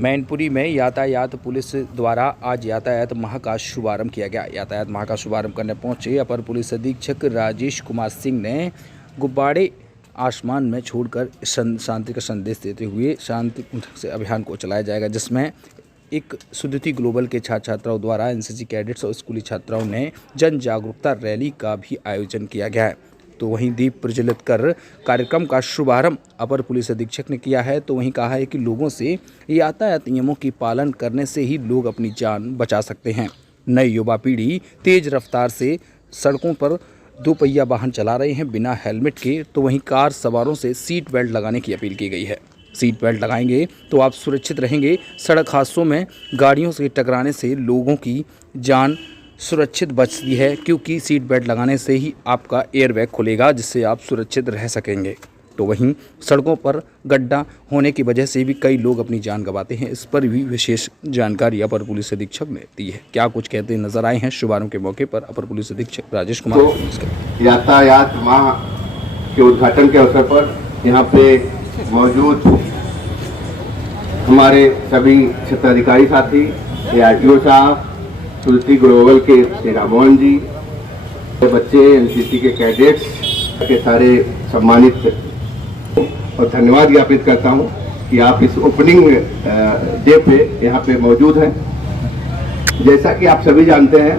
मैनपुरी में यातायात पुलिस द्वारा आज यातायात माह का शुभारंभ किया गया। यातायात माह का शुभारंभ करने पहुंचे अपर पुलिस अधीक्षक राजेश कुमार सिंह ने गुब्बारे आसमान में छोड़कर शांति का संदेश देते हुए शांति से अभियान को चलाया जाएगा, जिसमें एक सुदिति ग्लोबल के छात्र छात्राओं द्वारा एनसीसी कैडेट्स और स्कूली छात्राओं ने जन जागरूकता रैली का भी आयोजन किया गया है। तो वहीं दीप प्रज्वलित कर कार्यक्रम का शुभारंभ अपर पुलिस अधीक्षक ने किया है। तो वहीं कहा है कि लोगों से यातायात नियमों की पालन करने से ही लोग अपनी जान बचा सकते हैं। नई युवा पीढ़ी तेज रफ्तार से सड़कों पर दोपहिया वाहन चला रहे हैं बिना हेलमेट के। तो वहीं कार सवारों से सीट बेल्ट लगाने की अपील की गई है। सीट बेल्ट लगाएंगे तो आप सुरक्षित रहेंगे। सड़क हादसों में गाड़ियों से टकराने से लोगों की जान सुरक्षित बचती है, क्योंकि सीट बेल्ट लगाने से ही आपका एयरबैग खुलेगा, जिससे आप सुरक्षित रह सकेंगे। तो वहीं सड़कों पर गड्ढा होने की वजह से भी कई लोग अपनी जान गंवाते हैं। इस पर भी विशेष जानकारी अपर पुलिस अधीक्षक ने दी है। क्या कुछ कहते नजर आए हैं शुभारंभ के मौके पर अपर पुलिस अधीक्षक राजेश कुमार। तो यातायात माह के उद्घाटन के अवसर पर यहाँ पे मौजूद हमारे सभी क्षेत्राधिकारी साथी, ARTO साहब, सुदिति ग्लोबल के श्री रामोहन जी, बच्चे, एनसीसी के कैडेट्स के सारे सम्मानित, और धन्यवाद ज्ञापित करता हूं कि आप इस ओपनिंग डे पे यहाँ पे मौजूद हैं। जैसा कि आप सभी जानते हैं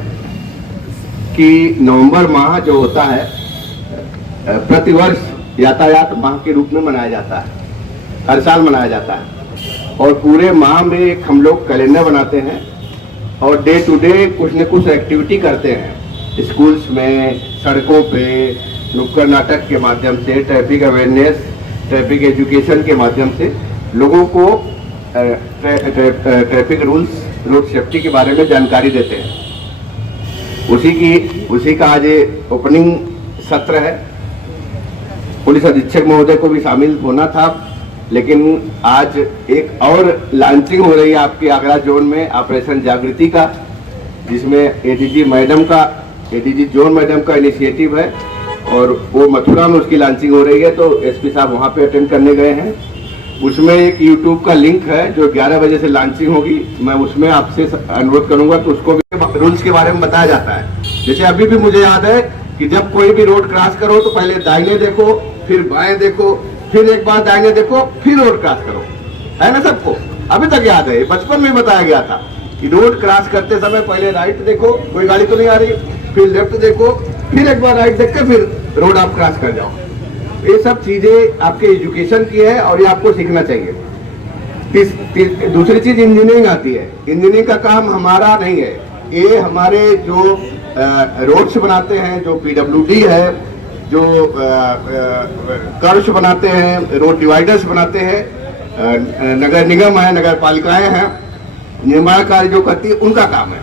कि नवंबर माह जो होता है प्रतिवर्ष यातायात माह के रूप में मनाया जाता है, हर साल मनाया जाता है। और पूरे माह में एक हम लोग कैलेंडर बनाते हैं और डे टू डे कुछ न कुछ एक्टिविटी करते हैं। स्कूल्स में, सड़कों पे, नुक्कड़ नाटक के माध्यम से, ट्रैफिक अवेयरनेस, ट्रैफिक एजुकेशन के माध्यम से लोगों को ट्रैफिक रूल्स, रोड सेफ्टी के बारे में जानकारी देते हैं। उसी का आज ओपनिंग सत्र है। पुलिस अधीक्षक महोदय को भी शामिल होना था, लेकिन आज एक और लॉन्चिंग हो रही है आपके आगरा जोन में ऑपरेशन जागृति का, जिसमें एडीजी जोन मैडम का इनिशिएटिव है और वो मथुरा में उसकी लॉन्चिंग हो रही है। तो एसपी साहब वहाँ पे अटेंड करने गए हैं। उसमें एक यूट्यूब का लिंक है जो 11 बजे से लॉन्चिंग होगी। मैं उसमें आपसे अनुरोध करूंगा कि उसको भी रूल्स के बारे में बताया जाता है। जैसे अभी भी मुझे याद है कि जब कोई भी रोड क्रॉस करो तो पहले दाहिने देखो, फिर बाएं देखो, फिर एक बार दाहिने देखो, फिर रोड क्रॉस करो, है ना सबको? अभी तक याद है, बचपन में बताया गया था कि रोड क्रॉस करते समय पहले राइट देखो, कोई गाड़ी तो नहीं आ रही, फिर लेफ्ट देखो, फिर एक बार राइट देख के फिर रोड आप क्रॉस कर जाओ। ये सब चीजें आपके एजुकेशन की है और ये आपको सीखना चाहिए। दूसरी चीज इंजीनियरिंग आती है। इंजीनियरिंग का काम हमारा नहीं है, ये हमारे जो रोड्स बनाते हैं, जो PWD है, जो कर्व्स बनाते हैं, रोड डिवाइडर्स बनाते हैं, नगर निगम है, नगर पालिकाएं हैं, निर्माण कार्य जो करती है, उनका काम है।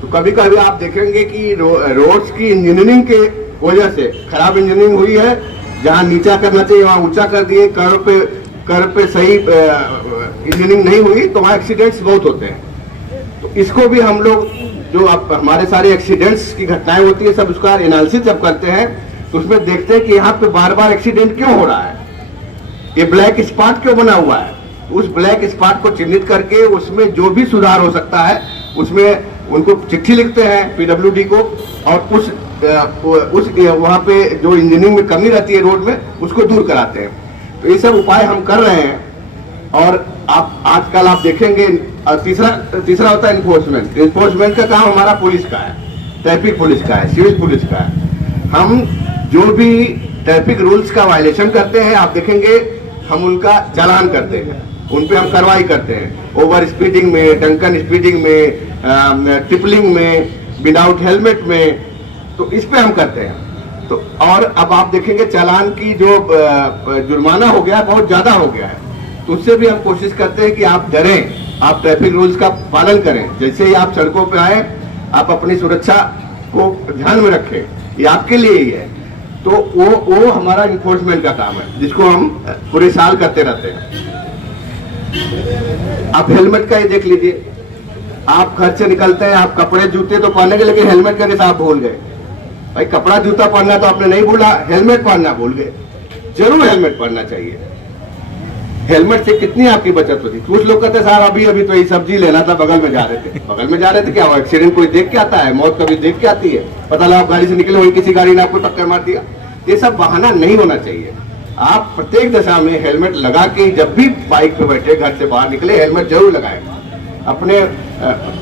तो कभी कभी आप देखेंगे कि रोड्स की इंजीनियरिंग के वजह से खराब इंजीनियरिंग हुई है, जहां नीचा करना चाहिए वहां ऊंचा कर दिए, कर्व पे सही इंजीनियरिंग नहीं हुई, तो वहां एक्सीडेंट्स बहुत होते हैं। तो इसको भी हम लोग जो हमारे सारे एक्सीडेंट्स की घटनाएं होती है, सब उसका एनालिसिस जब करते हैं तो उसमें देखते हैं कि यहाँ पे बार बार एक्सीडेंट क्यों हो रहा है, ये ब्लैक स्पॉट क्यों बना हुआ है। उस ब्लैक स्पॉट को चिन्हित करके उसमें जो भी सुधार हो सकता है उसमें उनको चिट्ठी लिखते हैं PWD को, और उस वहाँ पे जो इंजीनियरिंग में कमी रहती है रोड में, उसको दूर कराते हैं। तो ये सब उपाय हम कर रहे हैं। और आप आजकल आप देखेंगे तीसरा होता है इन्फोर्समेंट। इन्फोर्समेंट का काम हमारा पुलिस का है, ट्रैफिक पुलिस का है, सिविल पुलिस का है। हम जो भी ट्रैफिक रूल्स का वायलेशन करते हैं, आप देखेंगे हम उनका चालान करते हैं, उन पे हम कार्रवाई करते हैं। ओवर स्पीडिंग में, ड्रंकन स्पीडिंग में, ट्रिपलिंग में, विदाउट हेलमेट में, तो इस पे हम करते हैं। तो और अब आप देखेंगे चालान की जो जुर्माना हो गया, बहुत ज्यादा हो गया है। तो उससे भी हम कोशिश करते हैं कि आप डरें, आप ट्रैफिक रूल्स का पालन करें। जैसे ही आप सड़कों पे आए, आप अपनी सुरक्षा को ध्यान में रखें, ये आपके लिए ही है। तो वो हमारा इन्फोर्समेंट का काम है, जिसको हम पूरे साल करते रहते हैं। आप हेलमेट का ही देख लीजिए, आप घर से निकलते हैं, आप कपड़े जूते तो पहनने के, लेकिन हेलमेट का के साथ भूल गए। भाई कपड़ा जूता पहनना तो आपने नहीं भूला, हेलमेट पहनना भूल गए। जरूर हेलमेट पहनना चाहिए। हेलमेट से कितनी आपकी बचत होती। कुछ लोग कहते साहब अभी अभी तो ये सब्जी लेना था, बगल में जा रहे थे। बगल में जा रहे थे, क्या हुआ? एक्सीडेंट कोई देख के आता है? मौत कभी देख के आती है? पता लगा आप गाड़ी से निकले, वही किसी गाड़ी ने आपको टक्कर मार दिया। ये सब बहाना नहीं होना चाहिए। आप प्रत्येक दशा में हेलमेट लगा के जब भी बाइक पे बैठे, घर से बाहर निकले, हेलमेट जरूर लगाएं। अपने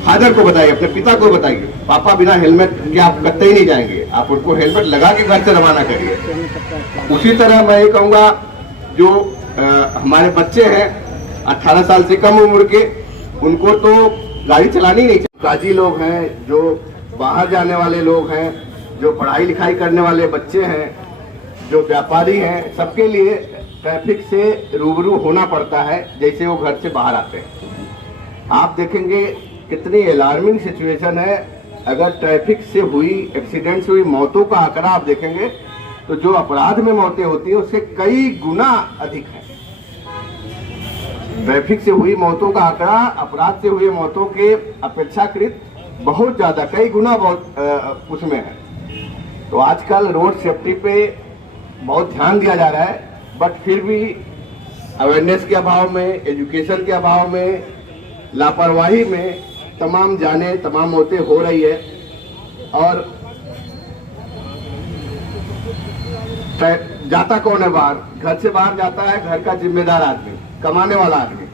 फादर को बताइए, अपने पिता को बताइए, पापा बिना हेलमेट के आप कतई नहीं जाएंगे, आप उनको हेलमेट लगा के घर से रवाना करिए। उसी तरह मैं ये कहूँगा, जो हमारे बच्चे हैं 18 साल से कम उम्र के, उनको तो गाड़ी चलानी नहीं चाहिए। काजी लोग हैं, जो बाहर जाने वाले लोग हैं, जो पढ़ाई लिखाई करने वाले बच्चे हैं, जो व्यापारी हैं, सबके लिए ट्रैफिक से रूबरू होना पड़ता है जैसे वो घर से बाहर आते हैं। आप देखेंगे कितनी अलार्मिंग सिचुएशन है। अगर ट्रैफिक से हुई, एक्सीडेंट से हुई मौतों का आंकड़ा आप देखेंगे तो जो अपराध में मौतें होती हैं उससे कई गुना अधिक है। ट्रैफिक से हुई मौतों का आंकड़ा अपराध से हुई मौतों के अपेक्षाकृत बहुत ज्यादा, कई गुना उसमें है। तो आजकल रोड सेफ्टी पे बहुत ध्यान दिया जा रहा है, बट फिर भी अवेयरनेस के अभाव में, एजुकेशन के अभाव में, लापरवाही में तमाम जाने, तमाम मौतें हो रही है। और जाता कौन है बाहर? घर से बाहर जाता है घर का जिम्मेदार आदमी, कमाने वाला आदमी,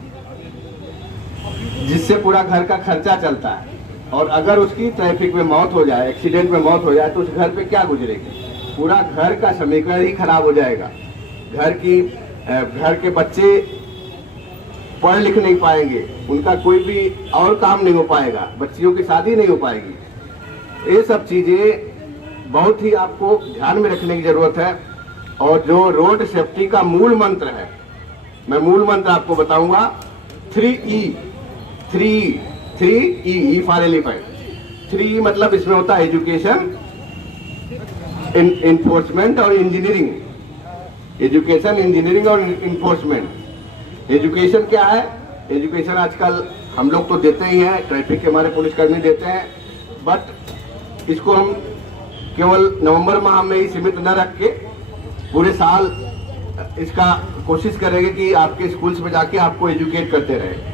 जिससे पूरा घर का खर्चा चलता है। और अगर उसकी ट्रैफिक में मौत हो जाए, एक्सीडेंट में मौत हो जाए, तो उस घर पे क्या गुजरेगी? पूरा घर का समीकरण ही खराब हो जाएगा। घर के बच्चे पढ़ लिख नहीं पाएंगे, उनका कोई भी और काम नहीं हो पाएगा, बच्चियों की शादी नहीं हो पाएगी। ये सब चीजें बहुत ही आपको ध्यान में रखने की जरूरत है। और जो रोड सेफ्टी का मूल मंत्र है, मैं मूल मंत्र आपको बताऊंगा, 3E फॉर एलिफेंट। 3 मतलब इसमें होता है एजुकेशन, इन्फोर्समेंट और इंजीनियरिंग। एजुकेशन, इंजीनियरिंग और इन्फोर्समेंट। एजुकेशन क्या है? एजुकेशन आजकल हम लोग तो देते ही हैं, ट्रैफिक के हमारे पुलिसकर्मी देते हैं, बट इसको हम केवल नवंबर माह में ही सीमित न रख के पूरे साल इसका कोशिश करेंगे कि आपके स्कूल्स में जाके आपको एजुकेट करते रहे।